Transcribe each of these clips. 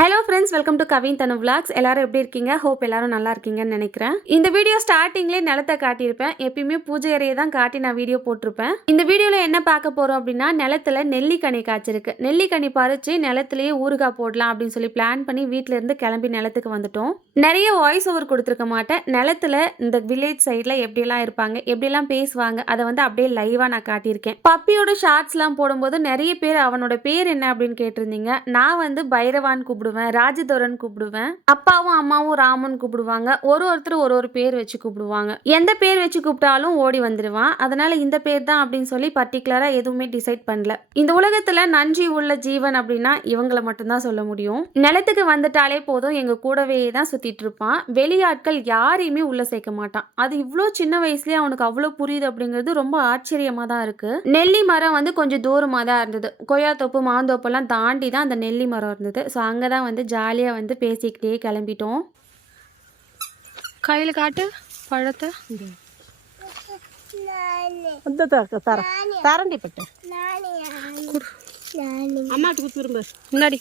Hello friends, welcome to Kavin Thanu vlogs. எல்லாரும் எப்படி இருக்கீங்க? ஹோப் எல்லாரும் நல்லா இருக்கீங்கன்னு நினைக்கிறேன். இந்த வீடியோ ஸ்டார்டிங்லேயே நிலத்தை காட்டியிருப்பேன். எப்பயுமே பூஜை அறையை தான் காட்டி நான் வீடியோ போட்டிருப்பேன். இந்த வீடியோவில் என்ன பார்க்க போகிறோம் அப்படின்னா, நிலத்துல நெல்லிக்கனி காய்ச்சிருக்கு. நெல்லிக்கனி பறித்து நிலத்திலேயே ஊறுகாய் போடலாம் அப்படின்னு சொல்லி பிளான் பண்ணி வீட்டிலேருந்து கிளம்பி நிலத்துக்கு வந்துட்டோம். நிறைய வாய்ஸ் ஓவர் கொடுத்துருக்க மாட்டேன். நிலத்துல இந்த வில்லேஜ் சைடில் எப்படியெல்லாம் இருப்பாங்க, எப்படியெல்லாம் பேசுவாங்க, அதை வந்து அப்படியே லைவாக நான் காட்டியிருக்கேன். பப்பியோட ஷார்ட்ஸ்லாம் போடும்போது நிறைய பேர் அவனோட பேர் என்ன அப்படின்னு கேட்டிருந்தீங்க. நான் வந்து பைரவான் கூப்பிடுவேன், ராஜதோரன் கூப்பிடுவேன். அப்பாவும் அம்மாவும் ராமன் கூப்பிடுவாங்க. ஒருத்தர் ஒரு பேர் வச்சு கூப்பிடுவாங்க. எந்த பேர் வச்சு கூப்பிட்டாலும் ஓடி வந்துடுவான். அதனால இந்த பேர் தான் அப்படின்னு சொல்லி பர்டிகுலரா எதுவுமே டிசைட் பண்ணல. இந்த உலகத்துல நன்றி உள்ள ஜீவன் அப்படின்னா இவங்களை மட்டும்தான் சொல்ல முடியும். நிலத்துக்கு வந்துட்டாலே போதும், எங்க கூடவே தான் சுத்திட்டு இருப்பான். வெளியாட்கள் யாரையுமே உள்ள சேர்க்க மாட்டான். அது இவ்வளோ சின்ன வயசுலயே அவனுக்கு அவ்வளோ புரியுது அப்படிங்கிறது ரொம்ப ஆச்சரியமா தான் இருக்கு. நெல்லி மரம் வந்து கொஞ்சம் தூரமாக தான் இருந்தது. கொய்யாத்தோப்பு மாந்தோப்பெல்லாம் தாண்டி தான் அந்த நெல்லி மரம் இருந்தது. ஸோ அங்கே தான் வந்து ஜாலியாக வந்து பேசிக்கிட்டே கிளம்பிட்டோம். கையில் காட்டு பழத்தை தரண்டி பட்டு அம்மாட்டுக்கு திரும்ப முன்னாடி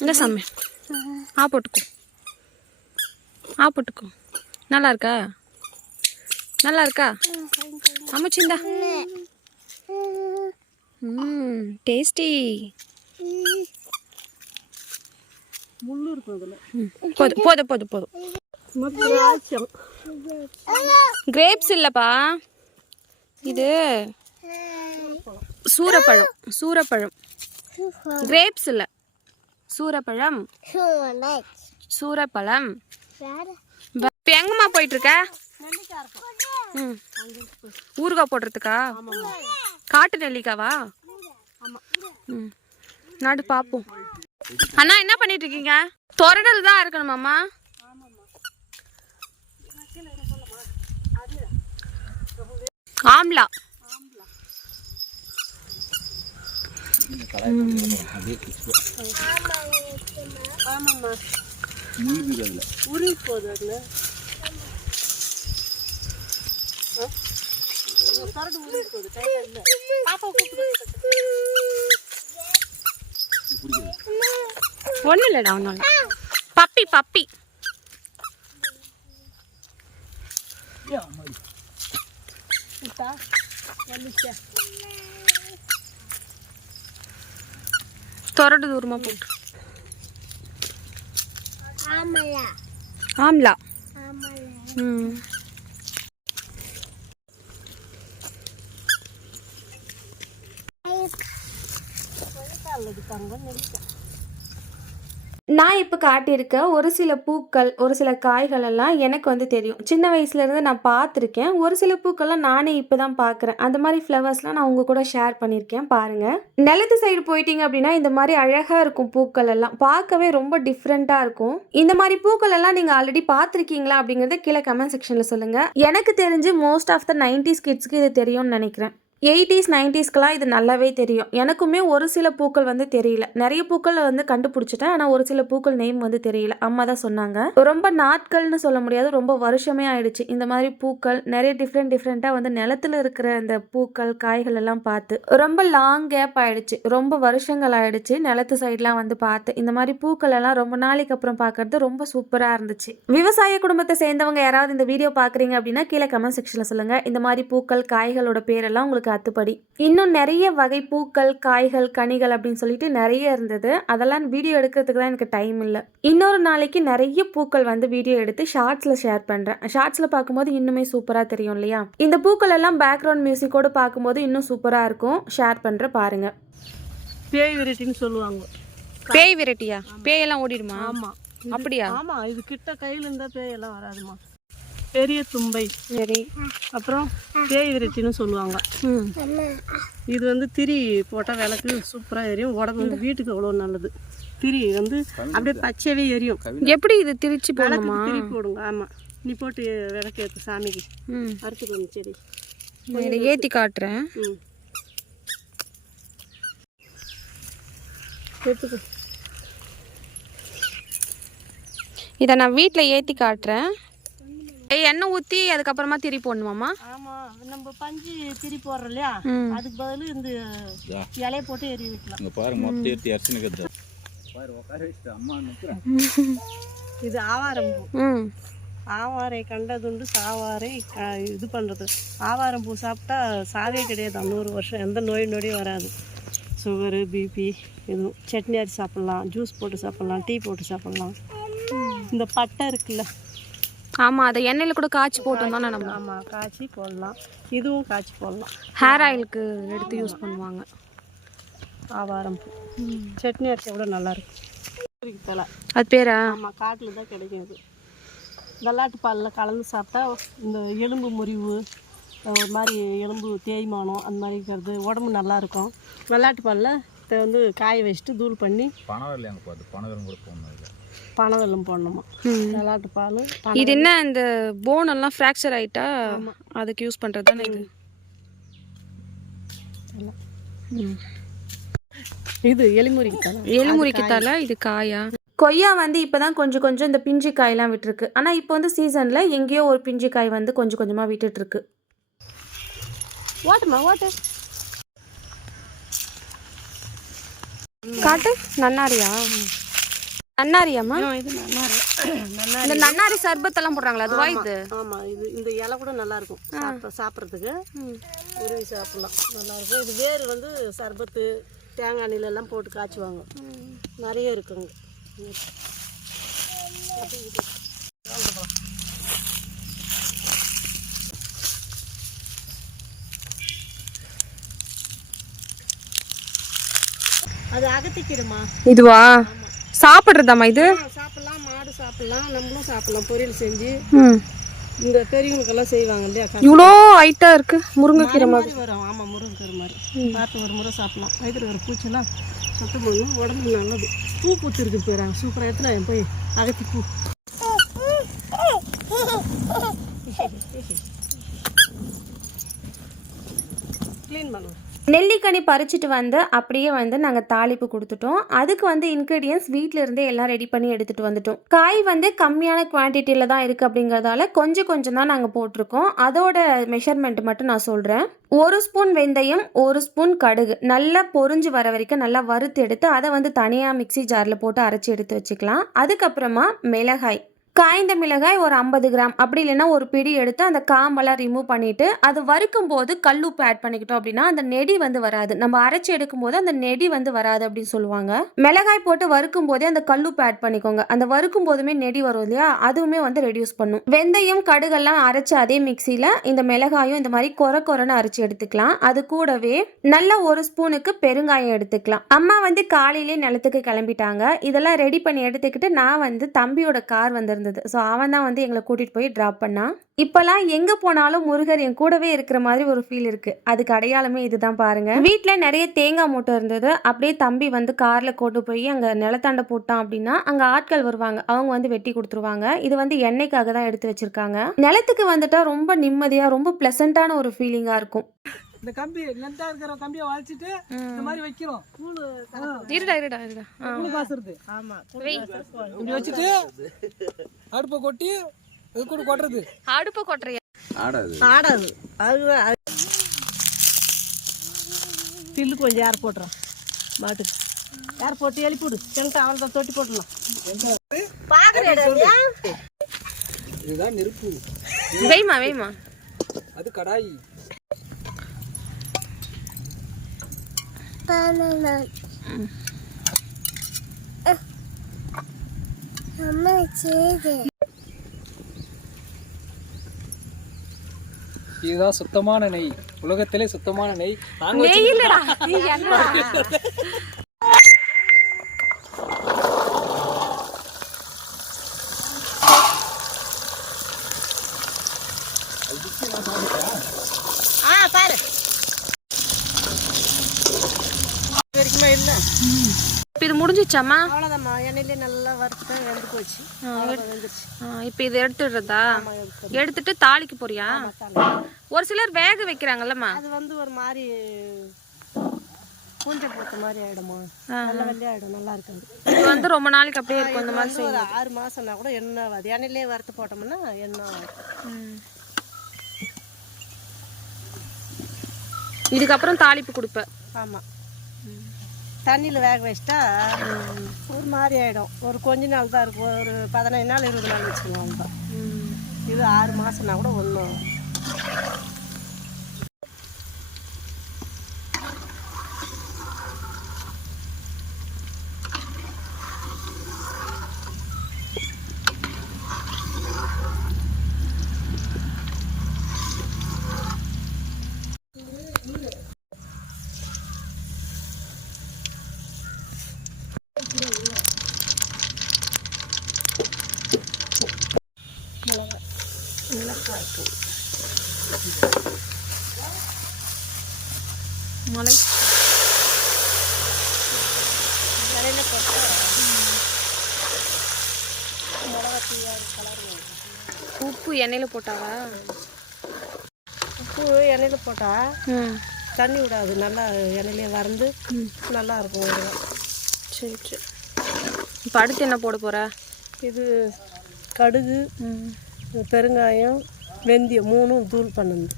இந்த சாமி போட்டுக்கோ. நல்லா இருக்கா? நல்லா இருக்கா? அமைச்சிந்தா. டேஸ்டி. முள்ளு இருக்கும் அதில். போதும். கிரேப்ஸ் இல்லைப்பா, இது சூரப்பழம். கிரேப்ஸ் இல்லை, சூரப்பழம். இப்போ எங்கம்மா போயிட்டு இருக்க? ஊறுகாய் போடுறதுக்கா? காட்டு நெல்லிக்காவா? நாடு பார்ப்போம். அண்ணா என்ன பண்ணிட்டு இருக்கீங்க? தொரடல் தான் இருக்கணுமாம்மா? ஆம்லா. ஒன்றும் இல்லைடா, ஒன்றும் இல்லை. பப்பி தொரடு தூரமாக போட்டு. ஆம்லா. நான் இப்போ காட்டியிருக்க ஒரு சில பூக்கள், ஒரு சில காய்கள் எல்லாம் எனக்கு வந்து தெரியும். சின்ன வயசுலேருந்து நான் பார்த்துருக்கேன். ஒரு சில பூக்கள்லாம் நானே இப்போ தான் பார்க்குறேன். அந்த மாதிரி ஃப்ளவர்ஸ்லாம் நான் உங்கள் கூட ஷேர் பண்ணியிருக்கேன். பாருங்கள், நிலத்து சைடு போயிட்டீங்க அப்படின்னா இந்த மாதிரி அழகாக இருக்கும். பூக்கள் எல்லாம் பார்க்கவே ரொம்ப டிஃப்ரெண்ட்டாக இருக்கும். இந்த மாதிரி பூக்கள் எல்லாம் நீங்கள் ஆல்ரெடி பார்த்துருக்கீங்களா அப்படிங்கிறத கீழே கமெண்ட் செக்ஷனில் சொல்லுங்கள். எனக்கு தெரிஞ்சு மோஸ்ட் ஆஃப் த 90s கிட்ஸ்க்கு இது தெரியும்னு நினைக்கிறேன். 80s 90ஸ்க்கெலாம் இது நல்லாவே தெரியும். எனக்குமே ஒரு சில பூக்கள் வந்து தெரியல. நிறைய பூக்கள் வந்து கண்டுபிடிச்சிட்டேன், ஆனால் ஒரு சில பூக்கள் நேம் வந்து தெரியல. அம்மா தான் சொன்னாங்க. ரொம்ப நாட்கள்னு சொல்ல முடியாது, ரொம்ப வருஷமே ஆயிடுச்சு இந்த மாதிரி பூக்கள் நிறைய டிஃப்ரெண்ட்டாக வந்து நிலத்தில் இருக்கிற இந்த பூக்கள் காய்கள் எல்லாம் பார்த்து. ரொம்ப லாங் கேப் ஆயிடுச்சு, ரொம்ப வருஷங்கள் ஆயிடுச்சு நிலத்து சைட்லாம் வந்து பார்த்து. இந்த மாதிரி பூக்கள் எல்லாம் ரொம்ப நாளைக்கு அப்புறம் பார்க்கறது ரொம்ப சூப்பராக இருந்துச்சு. விவசாய குடும்பத்தை சேர்ந்தவங்க யாராவது இந்த வீடியோ பார்க்குறீங்க அப்படின்னா கீழே கமெண்ட் செக்ஷனில் சொல்லுங்கள். இந்த மாதிரி பூக்கள் காய்களோட பேரெல்லாம் உங்களுக்கு அத்துப்படி. இன்னும் நிறைய வகை பூக்கள் காய்கள் கனிகள் அப்படின்னு சொல்லிட்டு நிறைய இருந்தது. அதெல்லாம் வீடியோ எடுக்கிறதுக்கு தான் எனக்கு டைம் இல்லை. இன்னொரு நாளைக்கு நிறைய பூக்கள் வந்து வீடியோ எடுத்து ஷார்ட்ஸில் ஷேர் பண்ணுறேன். ஷார்ட்ஸில் பார்க்கும்போது இன்னுமே சூப்பராக தெரியும் இல்லையா? இந்த பூக்கள் எல்லாம் பேக்ரவுண்ட் மியூசிக்கோடு பார்க்கும்போது இன்னும் சூப்பராக இருக்கும். ஷேர் பண்ணுற பாருங்க. பேய் வெரைட்டின்னு சொல்லுவாங்க. பேய் வெரைட்டியா? பேயெல்லாம் ஓடிடுமா? ஆமாம். அப்படியா? ஆமாம், இது கிட்ட கையில் இருந்தால் பேயெல்லாம் வராதுமா. பெரிய தும்பை. சரி. அப்புறம் பேய் விரட்டின்னு சொல்லுவாங்க. இது வந்து திரி போட்டால் விளக்கு சூப்பராக எரியும். உடம்பு வீட்டுக்கு அவ்வளோ நல்லது. திரி வந்து அப்படியே பச்சையாகவே எரியும். எப்படி இது திரிச்சு போடணுமா? திரி போடுங்க. ஆமாம், நீ போட்டு விளக்கு ஏற்று சாமிக்கு அறுத்துக்கணும். சரி, ஏற்றி காட்டுறேன். எடுத்துக்கோ. இதை நான் வீட்டில் ஏற்றி காட்டுறேன். எண்ணெய் ஊற்றி அதுக்கப்புறமா திரி போடணுமாம்மா? ஆமாம், நம்ம பஞ்சு திரி போடுறோம் இல்லையா, அதுக்கு பதில் இந்த இலையை போட்டு எரி வைக்கலாம். பாருங்க, மொத்தம் ஏற்றி அரிசனுக்கு இது ஆவாரம் பூ. ம் ஆவாரை கண்டதுண்டு சாவாரை இது பண்ணுறது. ஆவாரம் பூ சாப்பிட்டா சாவே கிடையாது, 100 வருஷம் எந்த நோய் நொடியும் வராது. சுகரு, பிபி எதுவும் சட்னி அரிசி சாப்பிட்லாம், ஜூஸ் போட்டு சாப்பிட்லாம், டீ போட்டு சாப்பிட்லாம். இந்த பட்டை இருக்குல்ல, ஆமாம், அதை எண்ணெயில் கூட காய்ச்சி போட்டோம் தானே நம்ம. ஆமாம், காய்ச்சி போடலாம். இதுவும் காய்ச்சி போடலாம். ஹேர் ஆயிலுக்கு எடுத்து யூஸ் பண்ணுவாங்க. ஆவாரம் பூ சட்னி அரிசி கூட நல்லாயிருக்கும். தலை அது பேரா? ஆமாம், காட்டில் தான் கிடைக்கும். இது வெள்ளாட்டு பாலில் கலந்து சாப்பிட்டா இந்த எலும்பு முறிவு, ஒரு மாதிரி எலும்பு தேய்மானம் அந்த மாதிரி இருக்கிறது, உடம்பு நல்லாயிருக்கும். வெள்ளாட்டு பாலில் இதை வந்து காய வச்சுட்டு தூள் பண்ணி பனவெல்லம் போடணுமா. வெள்ளாட்டு பால். இது என்ன, இந்த போன் எல்லாம் ஃப்ராக்சர் ஆயிட்டா அதுக்கு யூஸ் பண்ணுறது தானே இது. இது எலிமுறிக்கு தலை. எலிமுறிக்கு தலை. இது காயா? கொய்யா வந்து இப்போ தான் கொஞ்சம் கொஞ்சம் இந்த பிஞ்சு காயெல்லாம் விட்டுருக்கு. ஆனால் இப்போ வந்து சீசனில் எங்கேயோ ஒரு பிஞ்சு காய் வந்து கொஞ்சம் கொஞ்சமாக விட்டுட்டுருக்கு. ஓட்டுமா ஓட்டு. காட்டு. நன்னாரியா? நன்னாரியாம்மா? இது நன்னாரி. இந்த நன்னாரி சர்பத்தெல்லாம் போடுறாங்களா, அதுவா இது? ஆமாம், இது இந்த இலை கூட நல்லாயிருக்கும் சாப்பிட்றதுக்கு. உருவி சாப்பிட்லாம், நல்லாயிருக்கும். இது வேர் வந்து சர்பத்து, தேங்காய் எண்ணெயிலெல்லாம் போட்டு காய்ச்சுவாங்க. நிறைய இருக்குங்க. அது அகத்திக்கிறமா. இதுவா சாப்பிட்றதாம்மா இது? சாப்பிட்லாம், மாடு சாப்பிட்லாம், நம்மளும் சாப்பிட்லாம். பொரியல் செஞ்சு இந்த பெரியவங்களுக்கெல்லாம் செய்வாங்க இல்லையா. இவ்வளோ ஹைட்டாக இருக்குது, முருங்கைக்கீரை மாதிரி வரும். ஆமாம், முருங்கைக்கீரை மாதிரி பார்த்து ஒரு முறை சாப்பிட்லாம். வயிற்றுல ஒரு பூச்செல்லாம் சுத்தம் பண்ணணும், உடம்புக்கு நல்லது. பூ பூத்து இருக்குது போயிடறாங்க சூப்பராக. எத்தனை போய் அகத்தி பூ க்ளீன் பண்ணுவோம். நெல்லிக்கனி பறிச்சுட்டு வந்து அப்படியே வந்து நாங்கள் தாளிப்பு கொடுத்துட்டோம். அதுக்கு வந்து இன்க்ரீடியன்ஸ் வீட்டில் இருந்தே எல்லாம் ரெடி பண்ணி எடுத்துகிட்டு வந்துட்டோம். காய் வந்து கம்மியான குவான்டிட்டியில் தான் இருக்குது அப்படிங்கிறதால கொஞ்சம் கொஞ்சம் தான் நாங்கள் போட்டிருக்கோம். அதோட மெஷர்மெண்ட் மட்டும் நான் சொல்கிறேன். 1 ஸ்பூன் வெந்தயம், 1 ஸ்பூன் கடுகு நல்லா பொரிஞ்சு வர வரைக்கும் நல்லா வறுத்து எடுத்து அதை வந்து தனியாக மிக்சி ஜாரில் போட்டு அரைச்சி எடுத்து வச்சுக்கலாம். அதுக்கப்புறமா மிளகாய், காய்ந்த மிளகாய் ஒரு 50 கிராம், அப்படி இல்லைன்னா ஒரு பிடி எடுத்து அந்த காம்பெல்லாம் ரிமூவ் பண்ணிவிட்டு அது வறுக்கும் போது கல்லுப்பு ஆட் பண்ணிக்கிட்டோம் அப்படின்னா அந்த நெடி வந்து வராது. நம்ம அரைச்சி எடுக்கும் போது அந்த நெடி வந்து வராது அப்படின்னு சொல்லுவாங்க. மிளகாய் போட்டு வறுக்கும் போதே அந்த கல்லுப்பு ஆட் பண்ணிக்கோங்க. அந்த வறுக்கும் போதுமே நெடி வரும் இல்லையா, அதுவுமே வந்து ரெடியூஸ் பண்ணும். வெந்தயம் கடுகெல்லாம் அரைச்சி அதே மிக்சியில் இந்த மிளகாயும் இந்த மாதிரி கொரன்னு அரைச்சி எடுத்துக்கலாம். அது கூடவே நல்ல 1 ஸ்பூனுக்கு பெருங்காயம் எடுத்துக்கலாம். அம்மா வந்து காலையிலே நிலத்துக்கு கிளம்பிட்டாங்க. இதெல்லாம் ரெடி பண்ணி எடுத்துக்கிட்டு நான் வந்து தம்பியோட கார் வந்திருந்தது. ஸோ அவன் தான் வந்து எங்களை கூட்டிகிட்டு போய் ட்ராப் பண்ணான். இப்போலாம் எங்கே போனாலும் முருகர் என் கூடவே இருக்கிற மாதிரி ஒரு ஃபீல் இருக்குது. அதுக்கு அடையாளமே இதுதான் பாருங்க. வீட்டில் நிறைய தேங்காய் மூட்டை இருந்தது. அப்படியே தம்பி வந்து காரில் கொண்டு போய் அங்கே நிலத்தாண்ட போட்டான் அப்படின்னா அங்கே ஆட்கள் வருவாங்க, அவங்க வந்து வெட்டி கொடுத்துருவாங்க. இது வந்து எண்ணெய்க்காக தான் எடுத்து வச்சிருக்காங்க. நிலத்துக்கு வந்துட்டா ரொம்ப நிம்மதியாக ரொம்ப ப்ளசண்ட்டான ஒரு ஃபீலிங்காக இருக்கும். இந்த கம்பி லென்த்தா இருக்கிற கம்பியை வளைச்சிட்டு இந்த மாதிரி வைக்கிறோம். இருடா கூழு காசுறது. ஆமாம், இப்படி வச்சுட்டு அடுப்பை கொட்டி இது கூட கொட்டுறது. அடுப்பை கொட்டுறியா? ஆடாது. அது பில்லு கொஞ்சம் யார் போட்டுறோம் மாட்டுக்கு. யார் போட்டு எழுப்பிவிடு. சென்ட்டு அவள் தான் தொட்டி போட்டுடலாம். இதுதான் நெருப்பு. வெய்மா அது கடாய். இதுதான் சுத்தமான நெய், உலகத்திலே சுத்தமான நெய். நெய் இல்லடா, பாரு வரைக்குமே இல்லை. இது முடிஞ்சிச்சாம்மா? அவ்வளோதாம்மா, எண்ணெயிலே நல்லா வறுத்து வெந்து போச்சு. வெந்துருச்சு. இப்போ இதை எடுத்துடுறதா? எடுத்துட்டு தாளிக்கு போறியா? ஒரு சிலர் வேக வைக்கிறாங்கல்லம்மா, அது வந்து ஒரு மாதிரி பூஞ்சை போட்ட மாதிரி ஆகிடுமா, நல்ல வெள்ளையாகிடும், நல்லா இருக்காது. இது வந்து ரொம்ப நாளைக்கு அப்படியே இருக்கும். இந்த மாதிரி ஒரு 6 மாதம்னா கூட எண்ணெய் ஆகாது. எண்ணெயிலே வறுத்து போட்டோம்னா எண்ணெய் ஆகும். இதுக்கப்புறம் தாளிப்பு கொடுப்பேன். ஆமாம், தண்ணியில் வேக வச்சிட்டா ஒரு மாதிரி ஆகிடும். ஒரு கொஞ்ச நாள் தான் இருக்கும், ஒரு 15 நாள் 20 நாள் வச்சுக்கோங்க, அவ்வளோதான். இது 6 மாதம்னா கூட ஒன்றும். மலை இலையில போட்டால் மிளகா தீயார் கலர். உப்பு எண்ணெயில் போட்டாவா? உப்பு எண்ணெயில் போட்டால் தண்ணி விடாது, நல்லா எண்ணெயிலே வறந்து நல்லா இருக்கும். சரி சரி. இப்போ அடுத்து என்ன போட போகிற? இது கடுகு, பெருங்காயம், வெந்தயம் 3 தூள் பண்ணுது.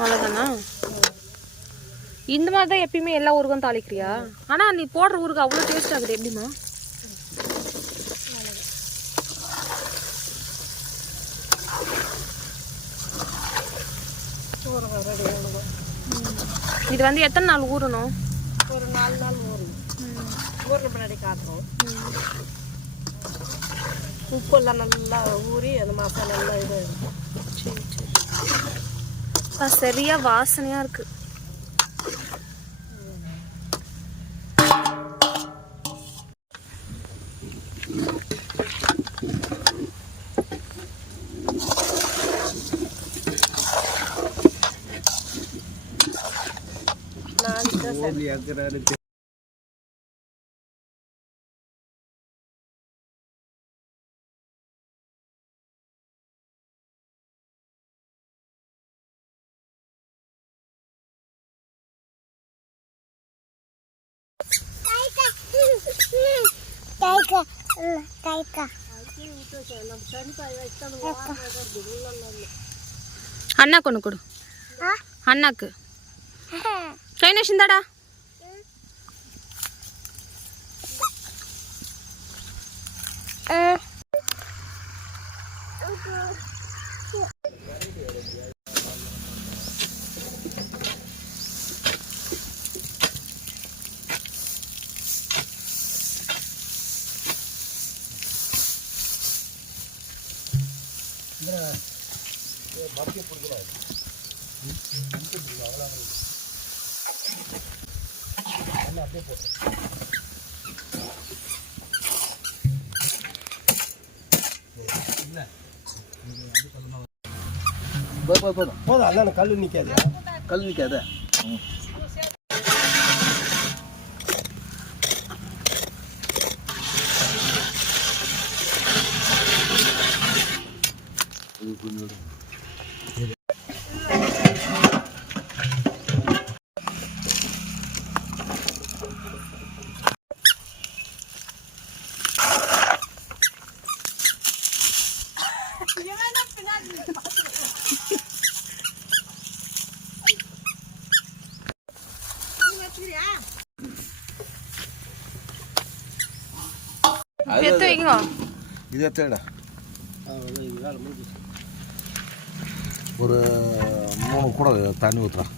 அவ்வளோதானா? இந்த மாதிரி தான் எப்பயுமே எல்லா ஊருக்கும் தாளிக்கிறியா? ஆனால் நீ போடுற ஊருக்கு அவ்வளோ டேஸ்ட் ஆகுது, எப்படிமா? இது வந்து எத்தனை நாள் ஊறணும்? ஒரு 4 நாள் ஊறணும். ஊறின பின்னாடி காட்டுறோம். உப்பெல்லாம் நல்லா ஊறி அந்த மசாலா நல்லா இது. சரி சரி. சரியா வாசனையாக இருக்கு. அண்ணாக்கு ஒன்று கொடு. அண்ணாக்கு கைனேஷ் இந்தாடா. போதும், அண்ணா கல் நிற்காது. கல் நிற்காத. எடுத்து வைங்க. இது எத்தடா? ஒரு 3 கூட தண்ணி ஊற்றுறான்.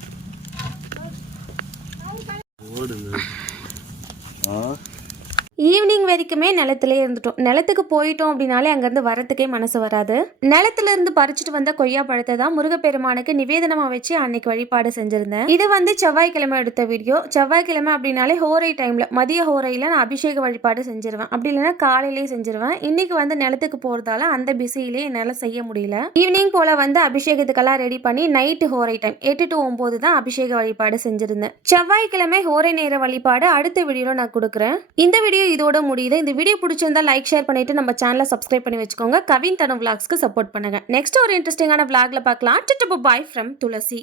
ஈவினிங் வரைக்குமே நிலத்திலே இருந்துட்டோம். நிலத்துக்கு போயிட்டோம் அப்படின்னாலே அங்கேருந்து வரத்துக்கே மனசு வராது. நிலத்திலிருந்து பறிச்சுட்டு வந்த கொய்யா பழத்தை தான் முருகப்பெருமானுக்கு நிவேதனமாக வச்சு அன்னைக்கு வழிபாடு செஞ்சுருந்தேன். இது வந்து செவ்வாய்க்கிழமை எடுத்த வீடியோ. செவ்வாய்க்கிழமை அப்படின்னாலே ஹோரை டைமில், மதிய ஹோரையில் நான் அபிஷேக வழிபாடு செஞ்சிருவேன். அப்படி இல்லைன்னா காலையிலேயே செஞ்சிருவேன். இன்னைக்கு வந்து நிலத்துக்கு போகிறதால அந்த பிஸியிலே என்னால் செய்ய முடியல. ஈவினிங் போல் வந்து அபிஷேகத்துக்கெல்லாம் ரெடி பண்ணி நைட்டு ஹோரை டைம் 8 to 9 தான் அபிஷேக வழிபாடு செஞ்சிருந்தேன். செவ்வாய்க்கிழமை ஹோரை நேர வழிபாடு அடுத்த வீடியோவில் நான் கொடுக்குறேன். இந்த வீடியோ இதோட முடியுது. இந்த வீடியோ பிடிச்சிருந்தா லைக், ஷேர் பண்ணிட்டு நம்ம சேனலை சப்ஸ்கிரைப் பண்ணி வச்சுக்கோங்க. கவின் தனு விளாக்ஸ்க்கு சப்போர்ட் பண்ணுங்க. நெக்ஸ்ட் ஒரு இன்ட்ரெஸ்டிங்கான விளாக்ல பார்க்கலாம். Bye from Thulasi.